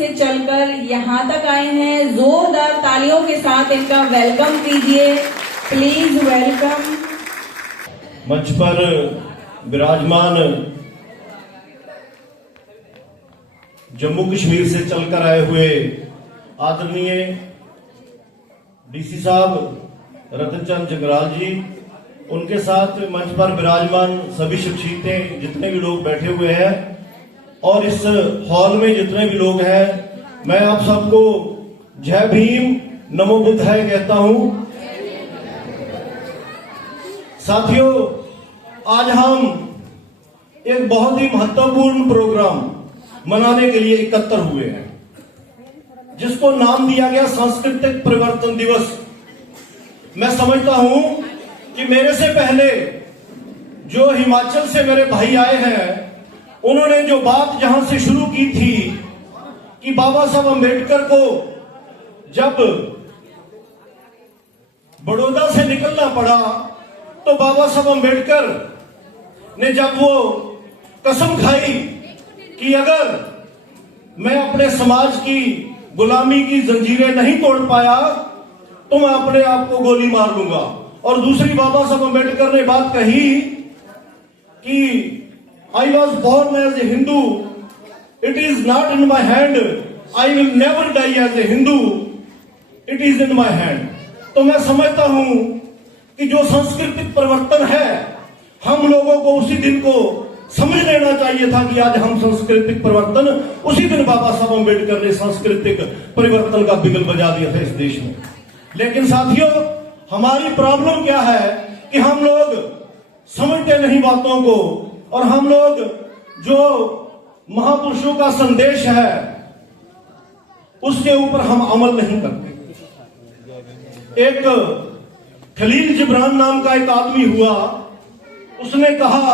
से चलकर यहाँ तक आए हैं। जोरदार तालियों के साथ इनका वेलकम कीजिए, प्लीज वेलकम। मंच पर विराजमान जम्मू कश्मीर से चलकर आए हुए आदरणीय डीसी साहब रतन चंद जंगराल जी, उनके साथ मंच पर विराजमान सभी शख्सियतें, जितने भी लोग बैठे हुए हैं और इस हॉल में जितने भी लोग हैं, मैं आप सबको जय भीम नमो बुद्धाय कहता हूं। साथियों, आज हम एक बहुत ही महत्वपूर्ण प्रोग्राम मनाने के लिए एकत्र हुए हैं, जिसको नाम दिया गया सांस्कृतिक परिवर्तन दिवस। मैं समझता हूं कि मेरे से पहले जो हिमाचल से मेरे भाई आए हैं, उन्होंने जो बात जहां से शुरू की थी कि बाबा साहब अम्बेडकर को जब बड़ौदा से निकलना पड़ा, तो बाबा साहब अम्बेडकर ने जब वो कसम खाई कि अगर मैं अपने समाज की गुलामी की जंजीरें नहीं तोड़ पाया तो मैं अपने आप को गोली मार लूंगा। और दूसरी बाबा साहब अम्बेडकर ने बात कही कि I was born as a Hindu, it is not in my hand, I will never die as a Hindu, it is in my hand. तो मैं समझता हूं कि जो सांस्कृतिक परिवर्तन है, हम लोगों को उसी दिन को समझ लेना चाहिए था कि आज हम सांस्कृतिक परिवर्तन, उसी दिन बाबा साहब अम्बेडकर ने सांस्कृतिक परिवर्तन का बिगल बजा दिया था इस देश में। लेकिन साथियों, हमारी प्रॉब्लम क्या है कि हम लोग समझते नहीं बातों को, और हम लोग जो महापुरुषों का संदेश है उसके ऊपर हम अमल नहीं करते। एक खलील जिब्रान नाम का एक आदमी हुआ, उसने कहा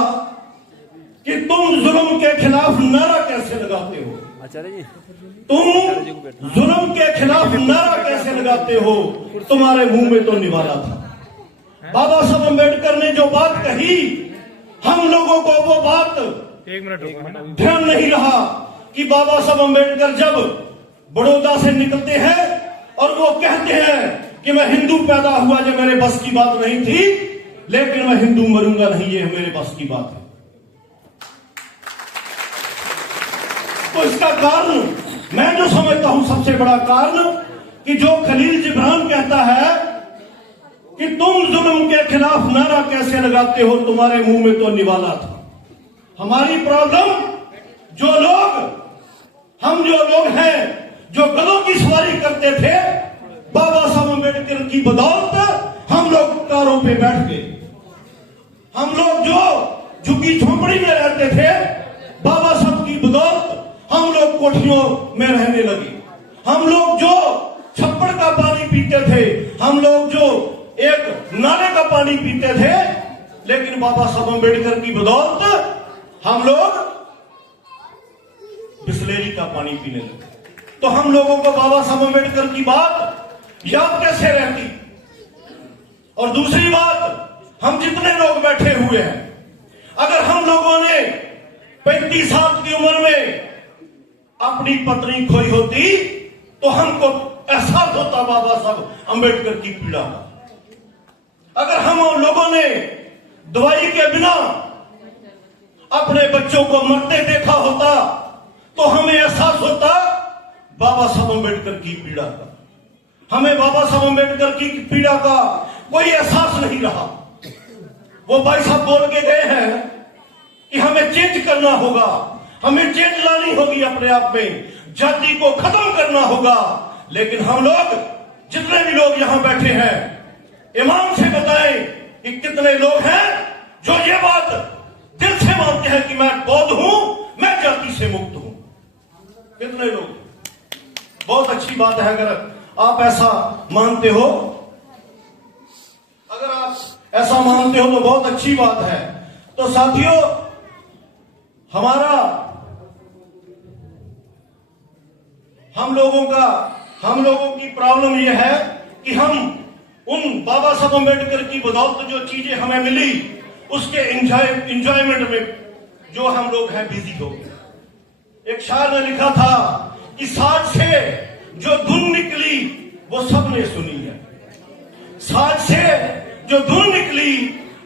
कि तुम जुल्म के खिलाफ नारा कैसे लगाते हो, तुम जुल्म के खिलाफ नारा कैसे लगाते हो, तुम्हारे मुंह में तो निवाला था। बाबा साहब अम्बेडकर ने जो बात कही, हम लोगों को वो बात ध्यान नहीं रहा कि बाबा साहब अम्बेडकर जब बड़ौदा से निकलते हैं और वो कहते हैं कि मैं हिंदू पैदा हुआ, जब मेरे बस की बात नहीं थी, लेकिन मैं हिंदू मरूंगा नहीं, ये मेरे बस की बात है। तो इसका कारण मैं जो समझता हूं, सबसे बड़ा कारण कि जो खलील जिब्रान कहता है कि तुम जुल्म के खिलाफ नारा कैसे लगाते हो, तुम्हारे मुंह में तो निवाला था। हमारी प्रॉब्लम, हम जो लोग हैं जो गलों की सवारी करते थे, बाबा साहब अम्बेडकर की बदौलत हम लोग कारों पे बैठ गए। हम लोग जो झुग्गी झोंपड़ी में रहते थे, बाबा साहब की बदौलत हम लोग कोठियों में रहने लगे। हम लोग जो छप्पड़ का पानी पीते थे, हम लोग जो एक नाले का पानी पीते थे, लेकिन बाबा साहब अम्बेडकर की बदौलत हम लोग बिस्लेरी का पानी पीने लगे। तो हम लोगों को बाबा साहब अम्बेडकर की बात याद कैसे रहती? और दूसरी बात, हम जितने लोग बैठे हुए हैं, अगर हम लोगों ने 35 साल की उम्र में अपनी पत्नी खोई होती तो हमको एहसास होता बाबा साहब अम्बेडकर की पीड़ा का। अगर हम लोगों ने दवाई के बिना अपने बच्चों को मरते देखा होता तो हमें एहसास होता बाबा साहब अम्बेडकर की पीड़ा का। हमें बाबा साहब अम्बेडकर की पीड़ा का कोई एहसास नहीं रहा। वो भाई साहब बोल के गए हैं कि हमें चेंज करना होगा, हमें चेंज लानी होगी अपने आप में, जाति को खत्म करना होगा। लेकिन हम लोग, जितने भी लोग यहां बैठे हैं, ईमान से बताएं कि कितने लोग हैं जो ये बात दिल से मानते हैं कि मैं बौद्ध हूं, मैं जाति से मुक्त हूं? कितने लोग? बहुत अच्छी बात है अगर आप ऐसा मानते हो। अगर आप ऐसा मानते हो तो बहुत अच्छी बात है। तो साथियों, हम लोगों की प्रॉब्लम यह है कि हम उन बाबा साहब अम्बेडकर की बदौलत जो चीजें हमें मिली, उसके एंजॉयमेंट में जो हम लोग हैं बिजी हो गए। एक शायर ने लिखा था कि साज जो धुन निकली वो सबने सुनी है, साज से जो धुन निकली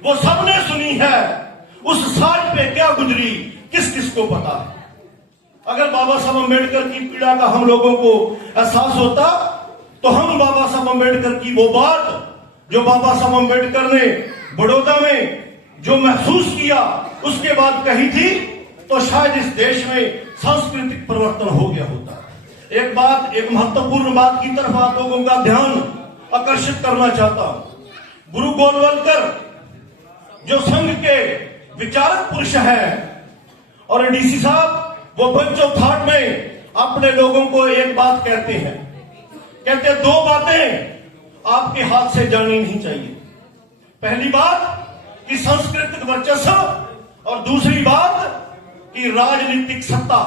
वो सबने सुनी है, उस साज पे क्या गुजरी किस किस को पता है। अगर बाबा साहब अम्बेडकर की पीड़ा का हम लोगों को एहसास होता तो हम बाबा साहब अम्बेडकर की वो बात जो बाबा साहब अम्बेडकर ने बड़ौदा में जो महसूस किया उसके बाद कही थी तो शायद इस देश में सांस्कृतिक परिवर्तन हो गया होता। एक महत्वपूर्ण बात की तरफ आप लोगों का ध्यान आकर्षित करना चाहता हूं। गुरु गोलवलकर जो संघ के विचारक पुरुष है और डीसी साहब वो बंच ऑफ थॉट में अपने लोगों को एक बात कहते हैं, कहते दो बातें आपके हाथ से जानी नहीं चाहिए। पहली बात कि सांस्कृतिक वर्चस्व और दूसरी बात कि राजनीतिक सत्ता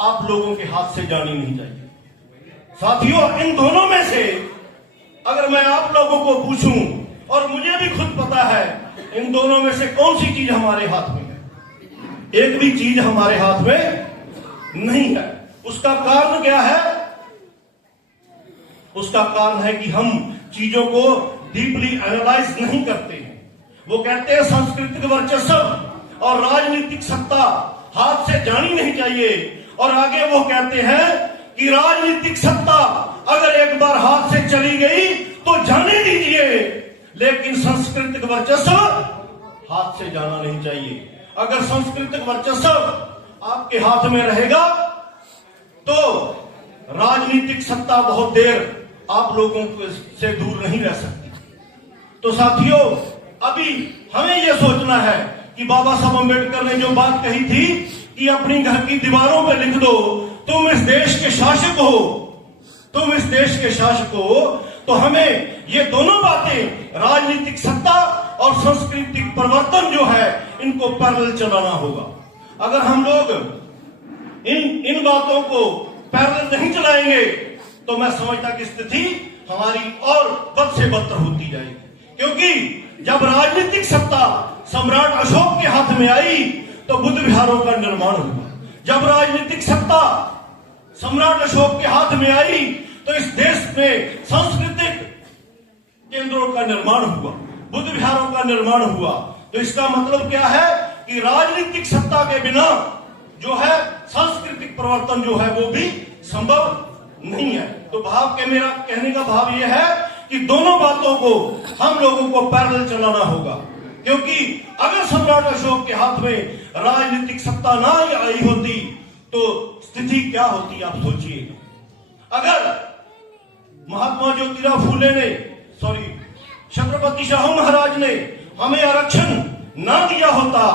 आप लोगों के हाथ से जानी नहीं चाहिए। साथियों, इन दोनों में से अगर मैं आप लोगों को पूछूं और मुझे भी खुद पता है इन दोनों में से कौन सी चीज हमारे हाथ में है, एक भी चीज हमारे हाथ में नहीं है। उसका कारण क्या है? उसका कारण है कि हम चीजों को डीपली एनालाइज नहीं करते हैं। वो कहते हैं सांस्कृतिक वर्चस्व और राजनीतिक सत्ता हाथ से जानी नहीं चाहिए, और आगे वो कहते हैं कि राजनीतिक सत्ता अगर एक बार हाथ से चली गई तो जाने दीजिए, लेकिन सांस्कृतिक वर्चस्व हाथ से जाना नहीं चाहिए। अगर सांस्कृतिक वर्चस्व आपके हाथ में रहेगा तो राजनीतिक सत्ता बहुत देर आप लोगों से दूर नहीं रह सकती। तो साथियों, अभी हमें यह सोचना है कि बाबा साहब अम्बेडकर ने जो बात कही थी कि अपनी घर की दीवारों पर लिख दो तुम इस देश के शासक हो, तुम इस देश के शासक हो, तो हमें ये दोनों बातें राजनीतिक सत्ता और सांस्कृतिक परिवर्तन जो है इनको पैरेलल चलाना होगा। अगर हम लोग इन बातों को पैरेलल नहीं चलाएंगे तो मैं समझता कि स्थिति हमारी और बद से बदतर होती जाएगी, क्योंकि जब राजनीतिक सत्ता सम्राट अशोक के हाथ में आई तो बुद्ध विहारों का निर्माण हुआ। जब राजनीतिक सत्ता सम्राट अशोक के हाथ में आई तो इस देश में सांस्कृतिक केंद्रों का निर्माण हुआ, बुद्ध विहारों का निर्माण हुआ। तो इसका मतलब क्या है कि राजनीतिक सत्ता के बिना जो है सांस्कृतिक परिवर्तन जो है वो भी संभव नहीं है। तो मेरा कहने का भाव यह है कि दोनों बातों को हम लोगों को पैरेलल चलाना होगा, क्योंकि अगर सम्राट अशोक के हाथ में राजनीतिक सत्ता ना आई होती तो स्थिति क्या होती आप सोचिएगा। अगर महात्मा ज्योतिराव फूले ने छत्रपति शाहू महाराज ने हमें आरक्षण ना दिया होता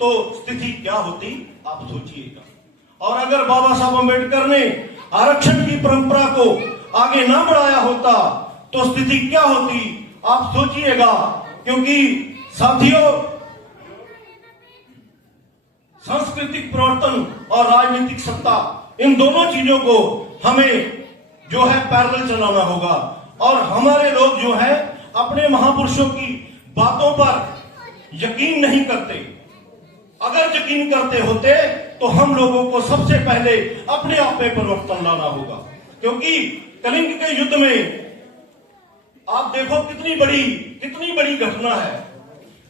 तो स्थिति क्या होती आप सोचिएगा। और अगर बाबा साहब अम्बेडकर ने आरक्षण की परंपरा को आगे ना बढ़ाया होता तो स्थिति क्या होती आप सोचिएगा। क्योंकि साथियों, सांस्कृतिक परिवर्तन और राजनीतिक सत्ता इन दोनों चीजों को हमें जो है पैरेलल चलाना होगा। और हमारे लोग जो है अपने महापुरुषों की बातों पर यकीन नहीं करते। अगर यकीन करते होते तो हम लोगों को सबसे पहले अपने आप में परिवर्तन लाना होगा, क्योंकि कलिंग के युद्ध में आप देखो कितनी बड़ी घटना है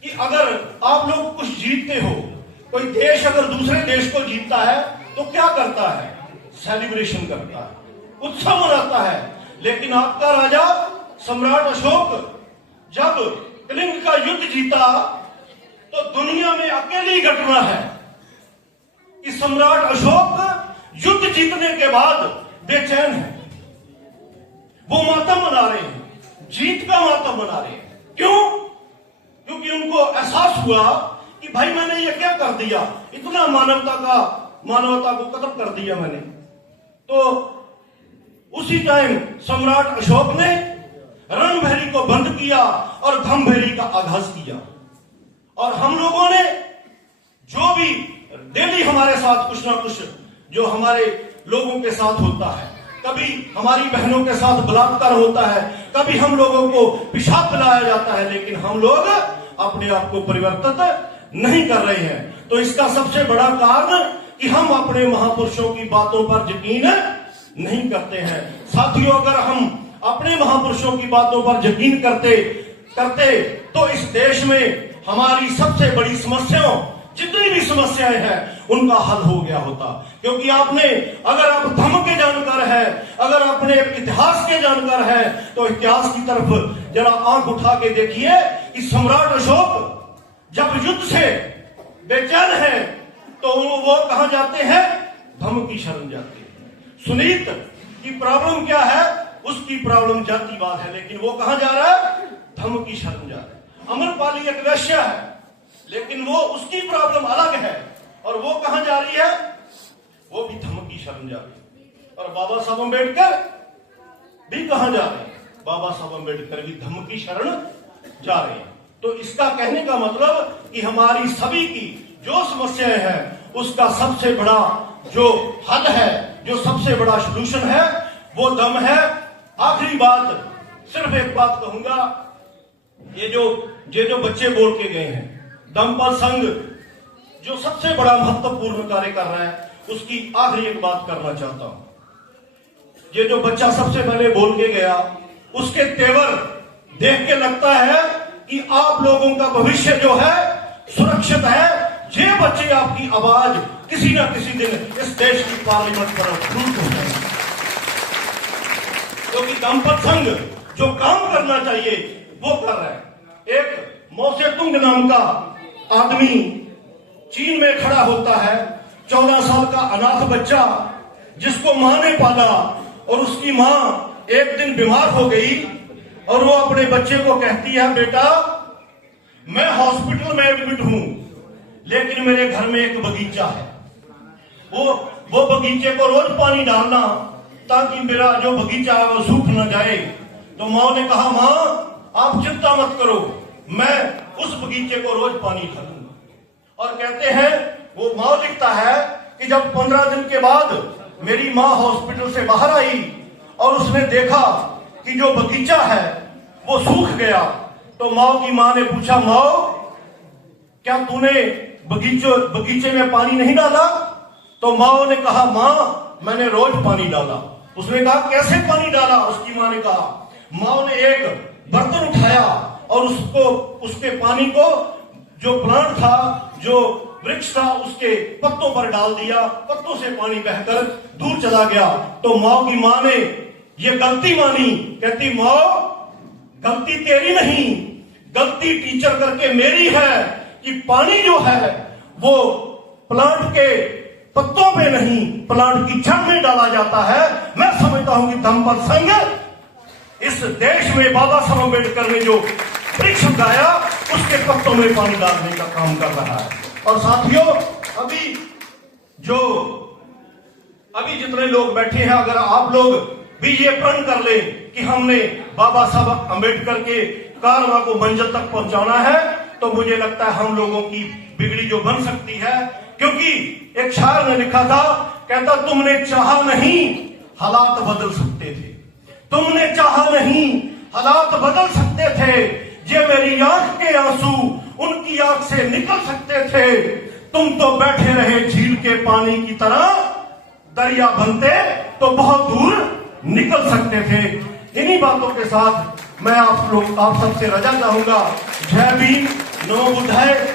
कि अगर आप लोग कुछ जीतते हो, कोई देश अगर दूसरे देश को जीतता है तो क्या करता है? सेलिब्रेशन करता है, उत्सव मनाता है। लेकिन आपका राजा सम्राट अशोक जब कलिंग का युद्ध जीता तो दुनिया में अकेली घटना है कि सम्राट अशोक युद्ध जीतने के बाद बेचैन है। वो मातम मना रहे हैं, जीत का मातम मना रहे हैं। क्यों? क्योंकि उनको एहसास हुआ कि भाई मैंने ये क्या कर दिया, इतना मानवता को खत्म कर दिया मैंने। तो उसी टाइम सम्राट अशोक ने रणभेरी को बंद किया और धमभेरी का आगाज किया। और हम लोगों ने जो भी डेली हमारे साथ कुछ ना कुछ जो हमारे लोगों के साथ होता है, कभी हमारी बहनों के साथ बलात्कार होता है, कभी हम लोगों को पेशाब पिलाया जाता है, लेकिन हम लोग अपने आप को परिवर्तित नहीं कर रहे हैं। तो इसका सबसे बड़ा कारण कि हम अपने महापुरुषों की बातों पर यकीन नहीं करते हैं। साथियों, अगर हम अपने महापुरुषों की बातों पर यकीन करते तो इस देश में हमारी सबसे बड़ी समस्याओं, जितनी भी समस्याएं हैं, उनका हल हो गया होता। क्योंकि अगर आप धर्म के जानकार हैं, अगर अपने इतिहास के जानकार हैं, तो इतिहास की तरफ जरा आंख उठा के देखिए कि सम्राट अशोक जब युद्ध से बेचैन है तो वो कहां जाते हैं? धर्म की शरण जाते हैं। सुनीत की प्रॉब्लम क्या है? उसकी प्रॉब्लम जातिवाद है, लेकिन वो कहां जा रहा है? धर्म की शरण जा रहा है। अमरपाली एक वैश्य है, लेकिन वो उसकी प्रॉब्लम अलग है, और वो कहां जा रही है? वो भी धर्म की शरण जा रही है। और बाबा साहब अम्बेडकर भी कहां जा रहे हैं? बाबा साहब अम्बेडकर भी धर्म की शरण जा रहे हैं। तो इसका कहने का मतलब कि हमारी सभी की जो समस्याएं हैं, उसका सबसे बड़ा जो हल है, जो सबसे बड़ा सलूशन है, वो दम है। आखिरी बात, सिर्फ एक बात कहूंगा, ये जो बच्चे बोल के गए हैं, दमपल संघ जो सबसे बड़ा महत्वपूर्ण कार्य कर रहा है, उसकी आखिरी एक बात करना चाहता हूं। ये जो बच्चा सबसे पहले बोल के गया, उसके तेवर देख के लगता है कि आप लोगों का भविष्य जो है सुरक्षित है। ये बच्चे आपकी आवाज किसी न किसी दिन इस देश की पार्लियामेंट पर उठूंठ हो जाएगी, क्योंकि दमपत संघ जो काम करना चाहिए वो कर रहा है। एक मौसेतुंग नाम का आदमी चीन में खड़ा होता है, 14 साल का अनाथ बच्चा जिसको मां ने पाला, और उसकी मां एक दिन बीमार हो गई, और वो अपने बच्चे को कहती है, बेटा मैं हॉस्पिटल में एडमिट हूं, लेकिन मेरे घर में एक बगीचा है, वो बगीचे को रोज पानी डालना ताकि मेरा जो बगीचा है वो सूख न जाए। तो मां ने कहा, मां आप चिंता मत करो, मैं उस बगीचे को रोज पानी डालूंगा। और कहते हैं, वो मां लिखता है कि जब 15 दिन के बाद मेरी मां हॉस्पिटल से बाहर आई और उसने देखा कि जो बगीचा है वो सूख गया, तो मां ने पूछा, मां क्या तूने बगीचे में पानी नहीं डाला? तो मां ने कहा, मां मैंने रोज पानी डाला। उसने कहा, कैसे पानी डाला? उसकी मां ने कहा, मां ने एक बर्तन उठाया और उसके पानी को जो प्लांट था, जो वृक्ष था, उसके पत्तों पर डाल दिया, पत्तों से पानी बहकर दूर चला गया। तो मां ने ये गलती मानी, कहती, मां गलती तेरी नहीं, गलती टीचर करके मेरी है कि पानी जो है वो प्लांट के पत्तों पे नहीं, प्लांट की जड़ में डाला जाता है। मैं समझता हूं कि दमपत संघ इस देश में बाबा साहब अम्बेडकर ने जो वृक्ष उगाया, उसके पत्तों में पानी डालने का काम कर रहा है। और साथियों, अभी जितने लोग बैठे हैं, अगर आप लोग भी ये प्रण कर ले कि हमने बाबा साहब अम्बेडकर के कारवा को मंजिल तक पहुंचाना है, तो मुझे लगता है हम लोगों की बिगड़ी जो बन सकती है। क्योंकि एक शायर ने लिखा था, कहता, तुमने चाहा नहीं हालात बदल सकते थे, तुमने चाहा नहीं हालात बदल सकते थे, ये मेरी आंख के आंसू उनकी आंख से निकल सकते थे, तुम तो बैठे रहे झील के पानी की तरह, दरिया बनते तो बहुत दूर निकल सकते थे। इन्हीं बातों के साथ मैं आप सबसे रजा चाहूंगा। जय भीम, नमो बुद्धाय।